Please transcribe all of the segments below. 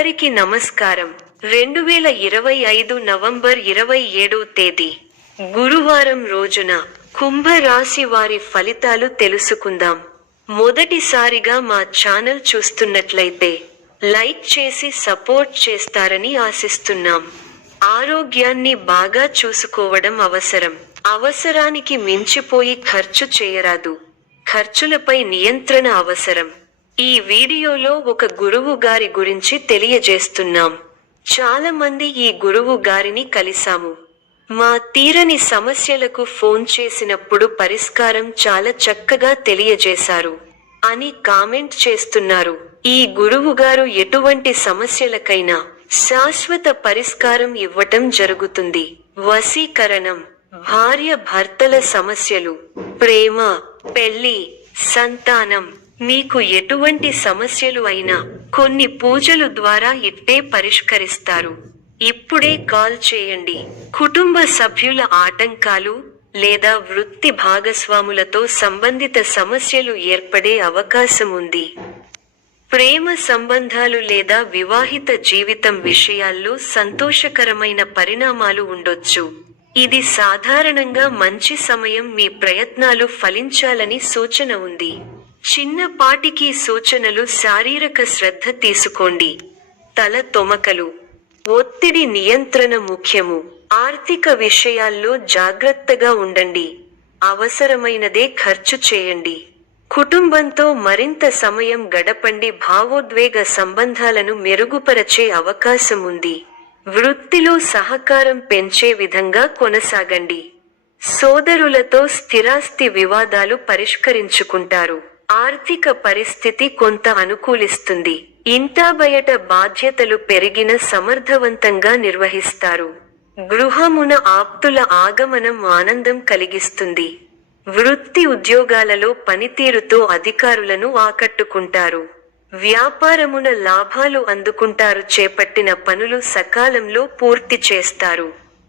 అందరికీ నమస్కారం. 2025 నవంబర్ 27వ తేదీ గురువారం రోజున కుంభ రాశి వారి ఫలితాలు తెలుసుకుందాం. మొదటిసారిగా మా ఛానల్ చూస్తున్నట్లయితే లైక్ చేసి సపోర్ట్ చేస్తారని ఆశిస్తున్నాం. ఆరోగ్యాన్ని బాగా చూసుకోవడం అవసరం. అవసరానికి మించిపోయి ఖర్చు చేయరాదు. ఖర్చులపై నియంత్రణ అవసరం. ఈ వీడియోలో ఒక గురువు గారి గురించి తెలియజేస్తున్నాం. చాలా మంది ఈ గురువు గారిని కలిసాము. మా తీరని సమస్యలకు ఫోన్ చేసినప్పుడు పరిష్కారం చాలా చక్కగా తెలియజేశారు అని కామెంట్ చేస్తున్నారు. ఈ గురువు గారు ఎటువంటి సమస్యలకైనా శాశ్వత పరిష్కారం ఇవ్వటం జరుగుతుంది. వశీకరణం, భార్య భర్తల సమస్యలు, ప్రేమ, పెళ్లి, సంతానం, మీకు ఎటువంటి సమస్యలు అయినా కొన్ని పూజలు ద్వారా ఇట్టే పరిష్కరిస్తారు. ఇప్పుడే కాల్ చేయండి. కుటుంబ సభ్యుల ఆటంకాలు లేదా వృత్తి భాగస్వాములతో సంబంధిత సమస్యలు ఏర్పడే అవకాశం ఉంది. ప్రేమ సంబంధాలు లేదా వివాహిత జీవితం విషయాల్లో సంతోషకరమైన పరిణామాలు ఉండొచ్చు. ఇది సాధారణంగా మంచి సమయం. మీ ప్రయత్నాలు ఫలించాలని సూచన ఉంది. చిన్నపాటికి సూచనలు: శారీరక శ్రద్ధ తీసుకోండి. తల తొమకలు, ఒత్తిడి నియంత్రణ ముఖ్యము. ఆర్థిక విషయాల్లో జాగ్రత్తగా ఉండండి. అవసరమైనదే ఖర్చు చేయండి. కుటుంబంతో మరింత సమయం గడపండి. భావోద్వేగ సంబంధాలను మెరుగుపరచే అవకాశం ఉంది. వృత్తిలో సహకారం పెంచే విధంగా కొనసాగండి. సోదరులతో స్థిరాస్తి వివాదాలు పరిష్కరించుకుంటారు. ఆర్థిక పరిస్థితి కొంత అనుకూలిస్తుంది. ఇంటా బయట బాధ్యతలు పెరిగిన సమర్థవంతంగా నిర్వహిస్తారు. గృహమున ఆప్తుల ఆగమనం ఆనందం కలిగిస్తుంది. వృత్తి ఉద్యోగాలలో పనితీరుతో అధికారులను ఆకట్టుకుంటారు. వ్యాపారమున లాభాలు అందుకుంటారు. చేపట్టిన పనులు సకాలంలో పూర్తి చేస్తారు.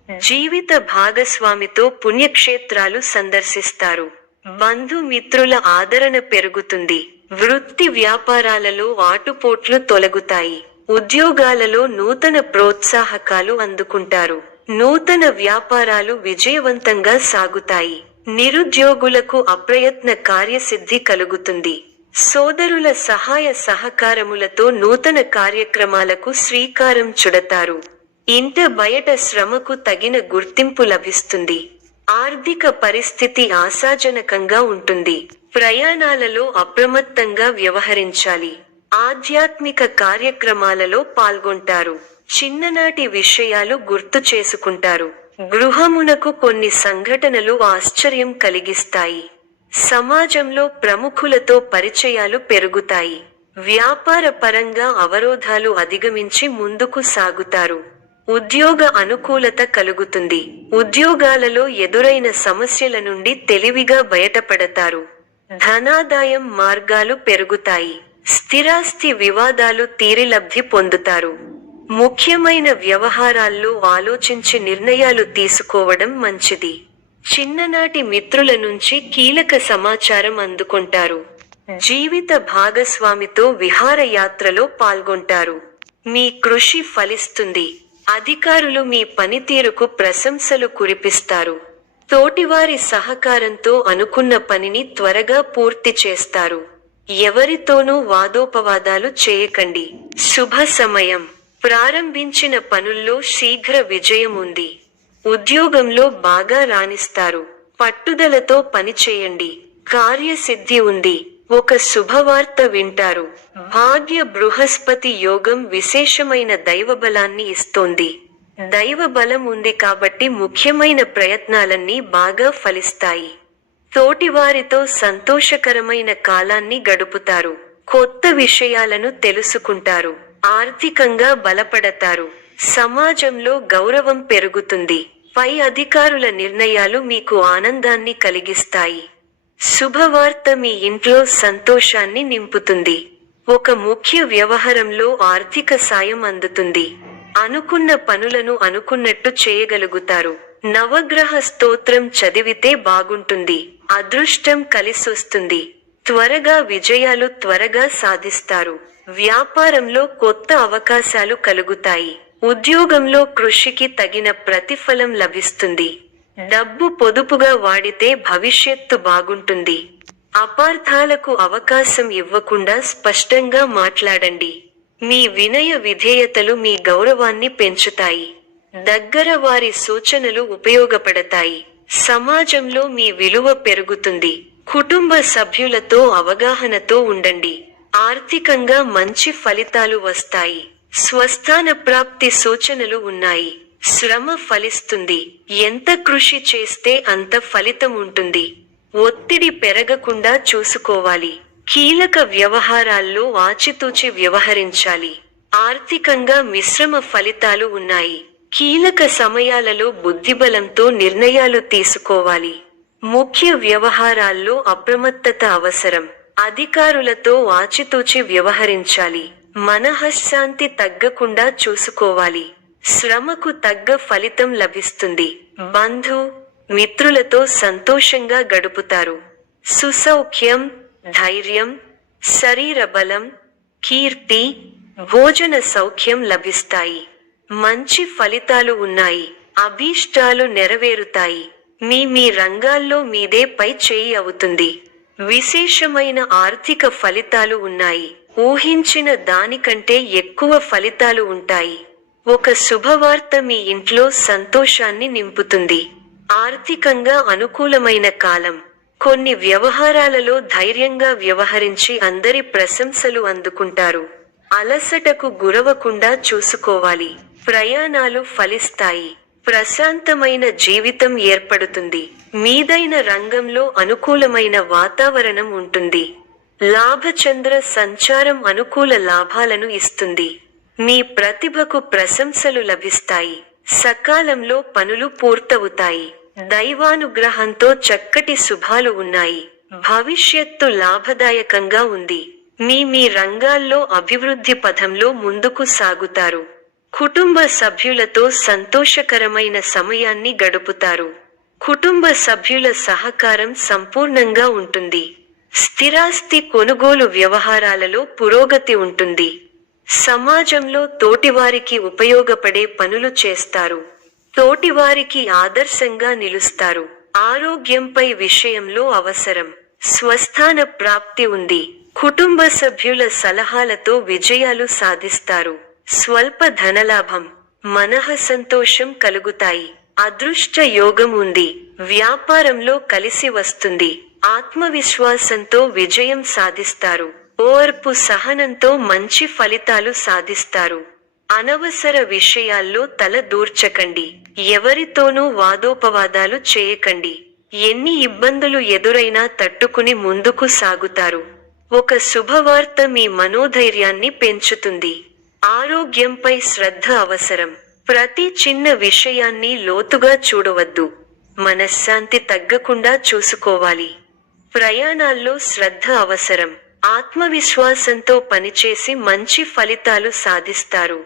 జీవిత భాగస్వామితో పుణ్యక్షేత్రాలు సందర్శిస్తారు. బంధుమిత్రుల ఆదరణ పెరుగుతుంది. వృత్తి వ్యాపారాలలో ఆటుపోట్లు తొలగుతాయి. ఉద్యోగాలలో నూతన ప్రోత్సాహకాలు అందుకుంటారు. నూతన వ్యాపారాలు విజయవంతంగా సాగుతాయి. నిరుద్యోగులకు అప్రయత్న కార్యసిద్ధి కలుగుతుంది. సోదరుల సహాయ సహకారములతో నూతన కార్యక్రమాలకు శ్రీకారం చుడతారు. ఇంట బయట శ్రమకు తగిన గుర్తింపు లభిస్తుంది. ఆర్థిక పరిస్థితి ఆశాజనకంగా ఉంటుంది. ప్రయాణాలలో అప్రమత్తంగా వ్యవహరించాలి. ఆధ్యాత్మిక కార్యక్రమాలలో పాల్గొంటారు. చిన్ననాటి విషయాలు గుర్తు చేసుకుంటారు. గృహమునకు కొన్ని సంఘటనలు ఆశ్చర్యం కలిగిస్తాయి. సమాజంలో ప్రముఖులతో పరిచయాలు పెరుగుతాయి. వ్యాపార పరంగా అవరోధాలు అధిగమించి ముందుకు సాగుతారు. ఉద్యోగ అనుకూలత కలుగుతుంది. ఉద్యోగాలలో ఎదురైన సమస్యల నుండి తెలివిగా బయటపడతారు. ధనాదాయం మార్గాలు పెరుగుతాయి. స్థిరాస్తి వివాదాలు తీరి లబ్ధి పొందుతారు. ముఖ్యమైన వ్యవహారాల్లో ఆలోచించి నిర్ణయాలు తీసుకోవడం మంచిది. చిన్ననాటి మిత్రుల నుంచి కీలక సమాచారం అందుకుంటారు. జీవిత భాగస్వామితో విహారయాత్రలో పాల్గొంటారు. మీ కృషి ఫలిస్తుంది. అధికారులు మీ పనితీరుకు ప్రశంసలు కురిపిస్తారు. తోటివారి సహకారంతో అనుకున్న పనిని త్వరగా పూర్తి చేస్తారు. ఎవరితోనూ వాదోపవాదాలు చేయకండి. శుభ సమయం. ప్రారంభించిన పనుల్లో శీఘ్ర విజయం ఉంది. ఉద్యోగంలో బాగా రాణిస్తారు. పట్టుదలతో పనిచేయండి. కార్యసిద్ధి ఉంది. ఒక శుభవార్త వింటారు. భాగ్య బృహస్పతి యోగం విశేషమైన దైవబలాన్ని ఇస్తోంది. దైవబలం ఉంది కాబట్టి ముఖ్యమైన ప్రయత్నాలన్నీ బాగా ఫలిస్తాయి. తోటివారితో సంతోషకరమైన కాలాన్ని గడుపుతారు. కొత్త విషయాలను తెలుసుకుంటారు. ఆర్థికంగా బలపడతారు. సమాజంలో గౌరవం పెరుగుతుంది. పై అధికారుల నిర్ణయాలు మీకు ఆనందాన్ని కలిగిస్తాయి. శుభవార్త మీ ఇంట్లో సంతోషాన్ని నింపుతుంది. ఒక ముఖ్య వ్యవహారంలో ఆర్థిక సాయం అందుతుంది. అనుకున్న పనులను అనుకున్నట్టు చేయగలుగుతారు. నవగ్రహ స్తోత్రం చదివితే బాగుంటుంది. అదృష్టం కలిసొస్తుంది. త్వరగా విజయాలు సాధిస్తారు. వ్యాపారంలో కొత్త అవకాశాలు కలుగుతాయి. ఉద్యోగంలో కృషికి తగిన ప్రతిఫలం లభిస్తుంది. డబ్బు పొదుపుగా వాడితే భవిష్యత్తు బాగుంటుంది. అపార్థాలకు అవకాశం ఇవ్వకుండా స్పష్టంగా మాట్లాడండి. మీ వినయ విధేయతలు మీ గౌరవాన్ని పెంచుతాయి. దగ్గర వారి సూచనలు ఉపయోగపడతాయి. సమాజంలో మీ విలువ పెరుగుతుంది. కుటుంబ సభ్యులతో అవగాహనతో ఉండండి. ఆర్థికంగా మంచి ఫలితాలు వస్తాయి. స్వస్థాన ప్రాప్తి సూచనలు ఉన్నాయి. శ్రమ ఫలిస్తుంది. ఎంత కృషి చేస్తే అంత ఫలితం ఉంటుంది. ఒత్తిడి పెరగకుండా చూసుకోవాలి. కీలక వ్యవహారాల్లో ఆచితూచి వ్యవహరించాలి. ఆర్థికంగా మిశ్రమ ఫలితాలు ఉన్నాయి. కీలక సమయాలలో బుద్ధిబలంతో నిర్ణయాలు తీసుకోవాలి. ముఖ్య వ్యవహారాల్లో అప్రమత్తత అవసరం. అధికారులతో ఆచితూచి వ్యవహరించాలి. మనఃశాంతి తగ్గకుండా చూసుకోవాలి. శ్రమకు తగ్గ ఫలితం లభిస్తుంది. బంధు మిత్రులతో సంతోషంగా గడుపుతారు. సుసౌఖ్యం, ధైర్యం, శరీర బలం, కీర్తి, భోజన సౌఖ్యం లభిస్తాయి. మంచి ఫలితాలు ఉన్నాయి. అభీష్టాలు నెరవేరుతాయి. మీ రంగాల్లో మీదే పై చేయి అవుతుంది. విశేషమైన ఆర్థిక ఫలితాలు ఉన్నాయి. ఊహించిన దానికంటే ఎక్కువ ఫలితాలు ఉంటాయి. ఒక శుభవార్త మీ ఇంట్లో సంతోషాన్ని నింపుతుంది. ఆర్థికంగా అనుకూలమైన కాలం. కొన్ని వ్యవహారాలలో ధైర్యంగా వ్యవహరించి అందరి ప్రశంసలు అందుకుంటారు. అలసటకు గురవకుండా చూసుకోవాలి. ప్రయాణాలు ఫలిస్తాయి. ప్రశాంతమైన జీవితం ఏర్పడుతుంది. మీదైన రంగంలో అనుకూలమైన వాతావరణం ఉంటుంది. లాభచంద్ర సంచారం అనుకూల లాభాలను ఇస్తుంది. మీ ప్రతిభకు ప్రశంసలు లభిస్తాయి. సకాలంలో పనులు పూర్తవుతాయి. దైవానుగ్రహంతో చక్కటి శుభాలు ఉన్నాయి. భవిష్యత్తు లాభదాయకంగా ఉంది. మీ రంగాల్లో అభివృద్ధి పథంలో ముందుకు సాగుతారు. కుటుంబ సభ్యులతో సంతోషకరమైన సమయాన్ని గడుపుతారు. కుటుంబ సభ్యుల సహకారం సంపూర్ణంగా ఉంటుంది. స్థిరాస్తి కొనుగోలు వ్యవహారాలలో పురోగతి ఉంటుంది. సమాజంలో తోటివారికి ఉపయోగపడే పనులు చేస్తారు. తోటివారికి ఆదర్శంగా నిలుస్తారు. ఆరోగ్యంపై విషయంలో అవసరం. స్వస్థాన ప్రాప్తి ఉంది. కుటుంబ సభ్యుల సలహాలతో విజయాలు సాధిస్తారు. స్వల్ప ధనలాభం, మనఃసంతోషం కలుగుతాయి. అదృష్ట యోగం ఉంది. వ్యాపారంలో కలిసి వస్తుంది. ఆత్మవిశ్వాసంతో విజయం సాధిస్తారు. ఓర్పు సహనంతో మంచి ఫలితాలు సాధిస్తారు. అనవసర విషయాల్లో తల దూర్చకండి. ఎవరితోనూ వాదోపవాదాలు చేయకండి. ఎన్ని ఇబ్బందులు ఎదురైనా తట్టుకుని ముందుకు సాగుతారు. ఒక శుభవార్త మీ మనోధైర్యాన్ని పెంచుతుంది. ఆరోగ్యంపై శ్రద్ధ అవసరం. ప్రతి చిన్న విషయాన్ని లోతుగా చూడవద్దు. మనశ్శాంతి తగ్గకుండా చూసుకోవాలి. ప్రయాణాల్లో శ్రద్ధ అవసరం. ఆత్మవిశ్వాసంతో పనిచేసి మంచి ఫలితాలు సాధిస్తారు.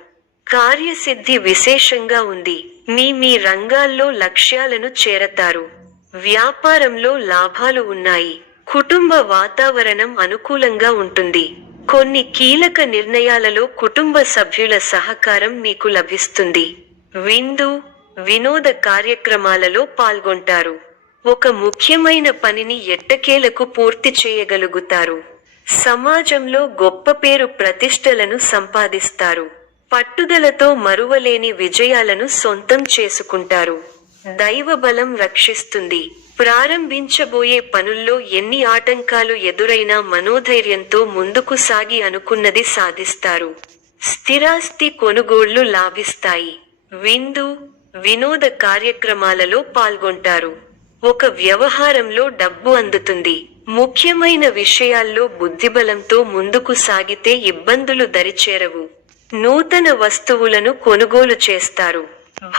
కార్యసిద్ధి విశేషంగా ఉంది. మీ రంగాల్లో లక్ష్యాలను చేరతారు. వ్యాపారంలో లాభాలు ఉన్నాయి. కుటుంబ వాతావరణం అనుకూలంగా ఉంటుంది. కొన్ని కీలక నిర్ణయాలలో కుటుంబ సభ్యుల సహకారం మీకు లభిస్తుంది. విందు, వినోద కార్యక్రమాలలో పాల్గొంటారు. ఒక ముఖ్యమైన పనిని ఎట్టకేలకు పూర్తి చేయగలుగుతారు. సమాజంలో గొప్ప పేరు ప్రతిష్టలను సంపాదిస్తారు. పట్టుదలతో మరువలేని విజయాలను సొంతం చేసుకుంటారు. దైవబలం రక్షిస్తుంది. ప్రారంభించబోయే పనుల్లో ఎన్ని ఆటంకాలు ఎదురైనా మనోధైర్యంతో ముందుకు సాగి అనుకున్నది సాధిస్తారు. స్థిరాస్తి కొనుగోళ్లు లాభిస్తాయి. విందు, వినోద కార్యక్రమాలలో పాల్గొంటారు. ఒక వ్యవహారంలో డబ్బు అందుతుంది. ముఖ్యమైన విషయాల్లో బుద్ధిబలంతో ముందుకు సాగితే ఇబ్బందులు దరిచేరవు. నూతన వస్తువులను కొనుగోలు చేస్తారు.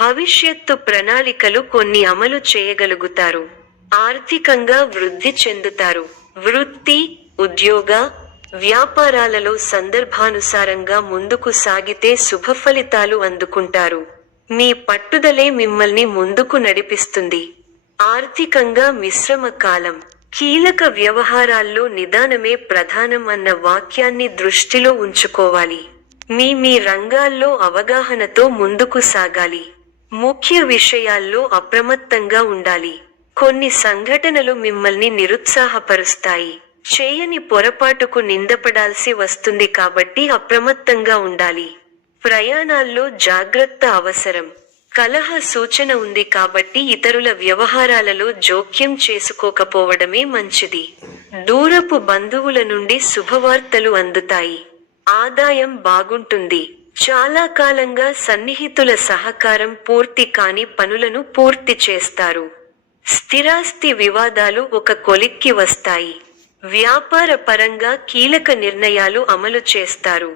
భవిష్యత్తు ప్రణాళికలు కొన్ని అమలు చేయగలుగుతారు. ఆర్థికంగా వృద్ధి చెందుతారు. వృత్తి, ఉద్యోగ, వ్యాపారాలలో సందర్భానుసారంగా ముందుకు సాగితే శుభఫలితాలు అందుకుంటారు. మీ పట్టుదలే మిమ్మల్ని ముందుకు నడిపిస్తుంది. ఆర్థికంగా మిశ్రమ కాలం. కీలక వ్యవహారాల్లో నిదానమే ప్రధానం అన్న వాక్యాన్ని దృష్టిలో ఉంచుకోవాలి. మీ రంగాల్లో అవగాహనతో ముందుకు సాగాలి. ముఖ్య విషయాల్లో అప్రమత్తంగా ఉండాలి. కొన్ని సంఘటనలు మిమ్మల్ని నిరుత్సాహపరుస్తాయి. చేయని పొరపాటుకు నిందపడాల్సి వస్తుంది కాబట్టి అప్రమత్తంగా ఉండాలి. ప్రయాణాల్లో జాగ్రత్త అవసరం. కలహ సూచన ఉంది కాబట్టి ఇతరుల వ్యవహారాలలో జోక్యం చేసుకోకపోవడమే మంచిది. దూరపు బంధువుల నుండి శుభవార్తలు అందుతాయి. ఆదాయం బాగుంటుంది. చాలా కాలంగా సన్నిహితుల సహకారం పూర్తి కాని పనులను పూర్తి చేస్తారు. స్థిరాస్తి వివాదాలు ఒక కొలిక్కి వస్తాయి. వ్యాపార పరంగా కీలక నిర్ణయాలు అమలు చేస్తారు.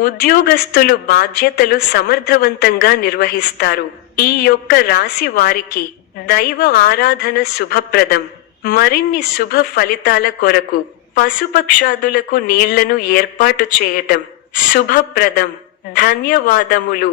ఉద్యోగస్తులు బాధ్యతలు సమర్థవంతంగా నిర్వహిస్తారు. ఈ యొక్క రాశి వారికి దైవ ఆరాధన శుభప్రదం. మరిన్ని శుభ ఫలితాల కొరకు పశుపక్షాదులకు నీళ్లను ఏర్పాటు చేయటం శుభప్రదం. ధన్యవాదములు.